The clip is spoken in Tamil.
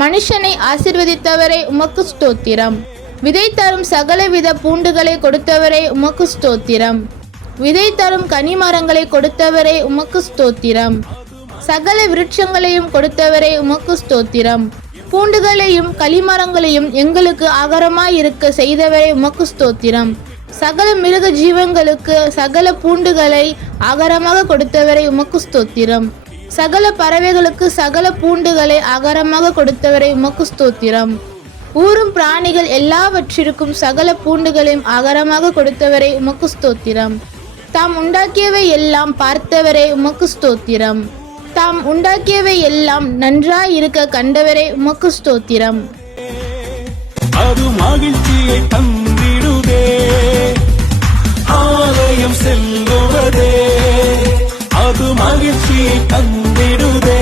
மனுஷனை ஆசீர்வதித்தவரே உமக்கு ஸ்தோத்திரம். விதை தரும் சகலவித பூண்டுகளை கொடுத்தவரே உமக்கு ஸ்தோத்திரம். விதை தரும் கனிமரங்களை கொடுத்தவரே உமக்கு ஸ்தோத்திரம். சகல விருட்சங்களையும் கொடுத்தவரே உமக்கு ஸ்தோத்திரம். பூண்டுகளையும் கலிமரங்களையும் எங்களுக்கு ஆகாரமாயிருக்க செய்தவரே உமக்கு ஸ்தோத்திரம். சகல மிருக ஜீவங்களுக்கு சகல பூண்டுகளை ஆகாரமாக கொடுத்தவரை உமக்கு ஸ்தோத்திரம். சகல பறவைகளுக்கு சகல பூண்டுகளை ஆகாரமாக கொடுத்தவரை உமக்கு ஸ்தோத்திரம். ஊரும் பிராணிகள் எல்லாவற்றிற்கும் சகல பூண்டுகளையும் ஆகாரமாக கொடுத்தவரை உமக்கு ஸ்தோத்திரம். தாம் உண்டாக்கியவை எல்லாம் பார்த்தவரே உமக்கு ஸ்தோத்திரம். தாம் உண்டாக்கியவை எல்லாம் நன்றாயிருக்க கண்டவரே உமக்கு ஸ்தோத்திரம். அது மகிழ்ச்சியை தந்திடுதே, ஆலயம் செல்லுவதே. அது மகிழ்ச்சியை தந்திடுதே,